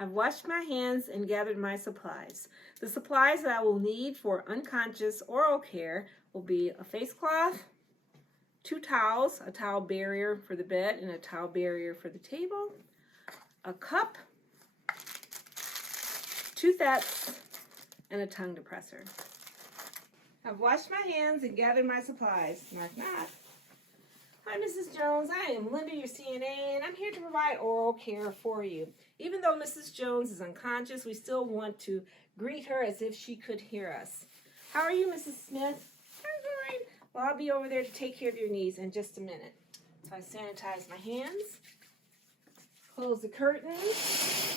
I've washed my hands and gathered my supplies. The supplies that I will need for unconscious oral care will be a face cloth, 2 towels, a towel barrier for the bed and a towel barrier for the table, a cup, 2 thets, and a tongue depressor. I've washed my hands and gathered my supplies. Mark that. Hi, Mrs. Jones. I am Linda, your CNA, and I'm here to provide oral care for you. Even though Mrs. Jones is unconscious, we still want to greet her as if she could hear us. How are you, Mrs. Smith? I'm fine. Well, I'll be over there to take care of your needs in just a minute. So I sanitize my hands, close the curtains,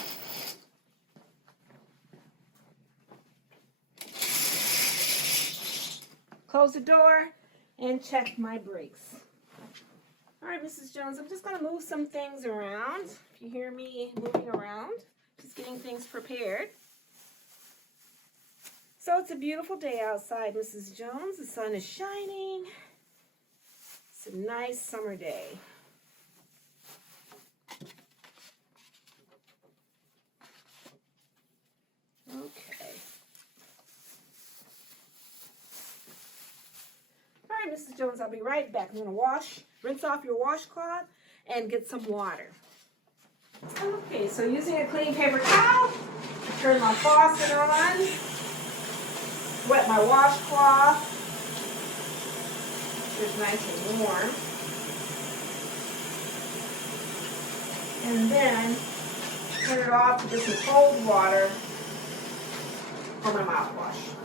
close the door, and check my brakes. All right, Mrs. Jones, I'm just going to move some things around. If you hear me moving around, just getting things prepared. So it's a beautiful day outside, Mrs. Jones. The sun is shining. It's a nice summer day. Okay. All right, Mrs. Jones, I'll be right back. I'm going to rinse off your washcloth and get some water. Okay, so using a clean paper towel, turn my faucet on, wet my washcloth. It's nice and warm. And then turn it off to just some cold water for my mouthwash.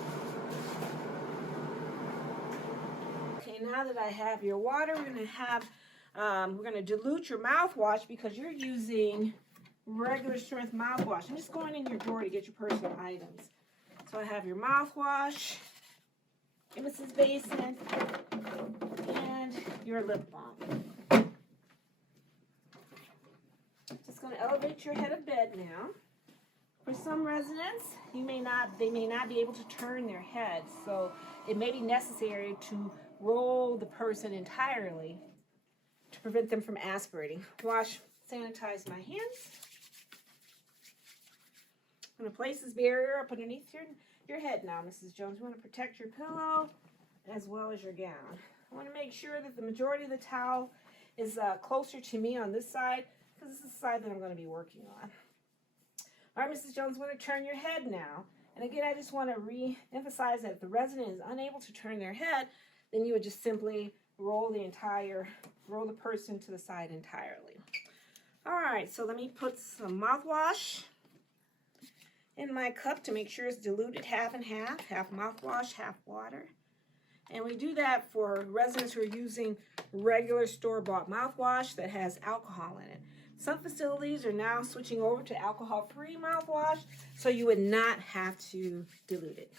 Okay, now that I have your water, we're gonna dilute your mouthwash because you're using regular strength mouthwash. I'm just going in your drawer to get your personal items. So I have your mouthwash, Mrs. Basin, and your lip balm. Just going to elevate your head of bed now. For some residents, they may not be able to turn their head, so it may be necessary to roll the person entirely to prevent them from aspirating. Sanitize my hands. I'm going to place this barrier up underneath your head now, Mrs. Jones. You want to protect your pillow as well as your gown. I want to make sure that the majority of the towel is closer to me on this side because this is the side that I'm going to be working on. All right, Mrs. Jones, I want to turn your head now. And again, I just want to re-emphasize that if the resident is unable to turn their head, then you would just simply roll the person to the side entirely. All right, so let me put some mouthwash in my cup to make sure it's diluted half and half mouthwash, half water. And we do that for residents who are using regular store-bought mouthwash that has alcohol in it. Some facilities are now switching over to alcohol-free mouthwash, so you would not have to dilute it.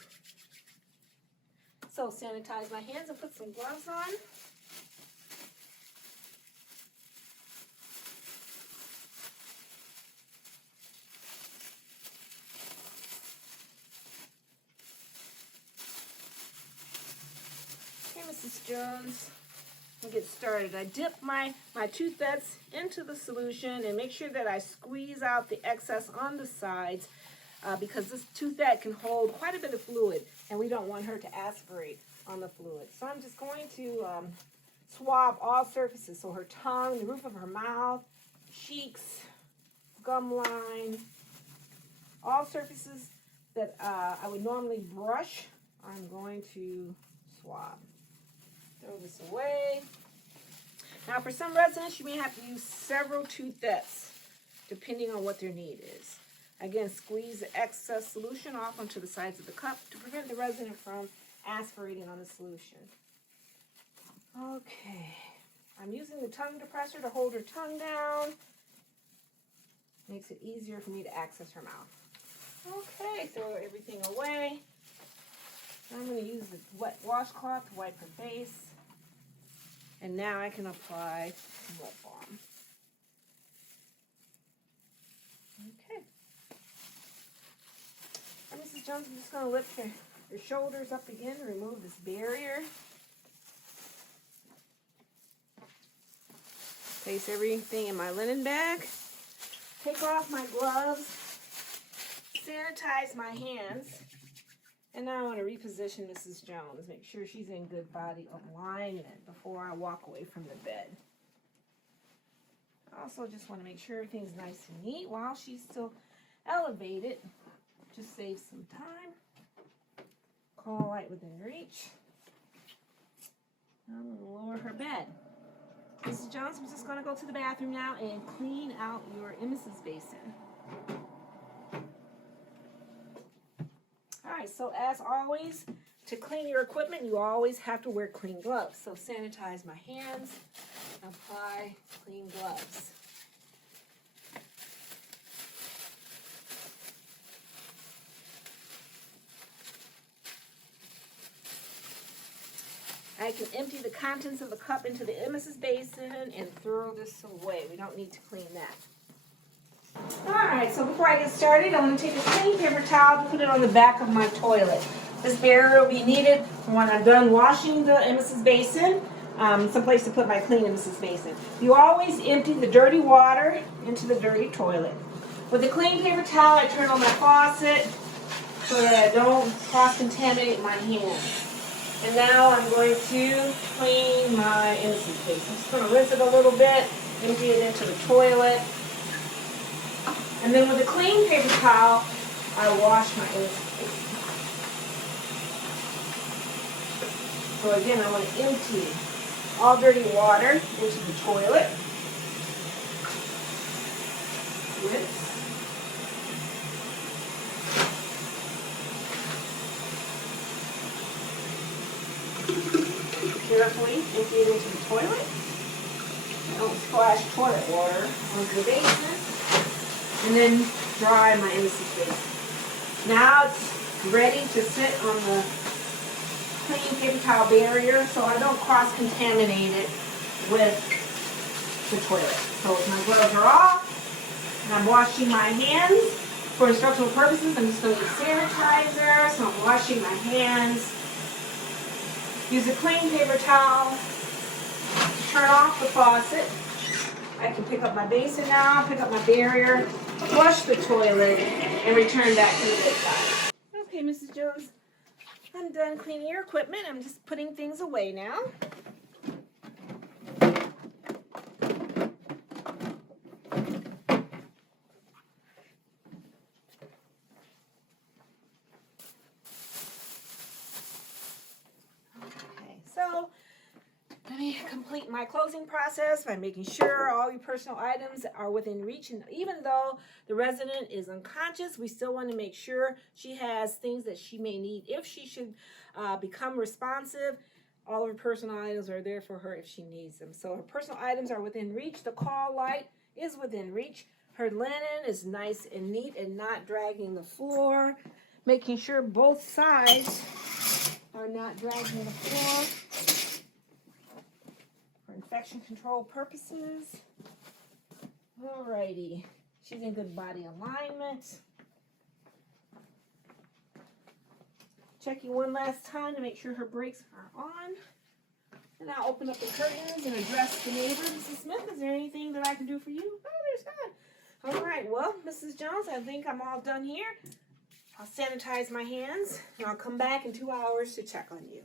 So sanitize my hands and put some gloves on. Okay, Mrs. Jones, we'll get started. I dip my 2 thets into the solution and make sure that I squeeze out the excess on the sides because this 2 thet can hold quite a bit of fluid and we don't want her to aspirate on the fluid. So I'm just going to swab all surfaces, so her tongue, the roof of her mouth, cheeks, gum line, all surfaces that I would normally brush, I'm going to swab. Throw this away. Now for some residents, you may have to use several 2 thets depending on what their need is. Again, squeeze the excess solution off onto the sides of the cup to prevent the resident from aspirating on the solution. Okay, I'm using the tongue depressor to hold her tongue down. Makes it easier for me to access her mouth. Okay, throw everything away. I'm going to use the wet washcloth to wipe her face. And now I can apply lip balm. Okay. And Mrs. Jones, I'm just going to lift your shoulders up again to remove this barrier. Place everything in my linen bag. Take off my gloves sanitize my hands. And now I want to reposition Mrs. Jones. Make sure she's in good body alignment before I walk away from the bed. I also just want to make sure everything's nice and neat while she's still elevated. Just save some time. Call light within reach. I'm going to lower her bed. Mrs. Jones, I'm just going to go to the bathroom now and clean out your emesis basin. Alright, so as always, to clean your equipment, you always have to wear clean gloves. So sanitize my hands, apply clean gloves. I can empty the contents of the cup into the emesis basin and throw this away. We don't need to clean that. Alright, so before I get started, I'm going to take a clean paper towel and put it on the back of my toilet. This barrier will be needed when I'm done washing the emesis basin. Someplace to put my clean emesis basin. You always empty the dirty water into the dirty toilet. With the clean paper towel, I turn on my faucet so that I don't cross-contaminate my hands. And now I'm going to clean my emesis basin. I'm just going to rinse it a little bit, empty it into the toilet. And then with a clean paper towel, I wash my emesis basin. So again, I want to empty all dirty water into the toilet. Rinse. Carefully empty it into the toilet. Don't splash toilet water onto the basin. And then dry my emesis basin. Now it's ready to sit on the clean paper towel barrier so I don't cross-contaminate it with the toilet. So my gloves are off and I'm washing my hands. For instructional purposes, I'm just going to use sanitizer, so I'm washing my hands. Use a clean paper towel to turn off the faucet. I can pick up my basin now, pick up my barrier, flush the toilet, and return back to the bedside. Okay, Mrs. Jones, I'm done cleaning your equipment. I'm just putting things away now. So, let me complete my closing process by making sure all your personal items are within reach. And even though the resident is unconscious, we still want to make sure she has things that she may need if she should become responsive. All of her personal items are there for her if she needs them. So her personal items are within reach. The call light is within reach. Her linen is nice and neat and not dragging the floor. Making sure both sides are not dragging the floor for infection control purposes. Alrighty, she's in good body alignment. Checking one last time to make sure her brakes are on. And I'll open up the curtains and address the neighbor. Mrs. Smith, is there anything that I can do for you? Oh, there's not. Alright, well, Mrs. Jones, I think I'm all done here. I'll sanitize my hands, and I'll come back in 2 hours to check on you.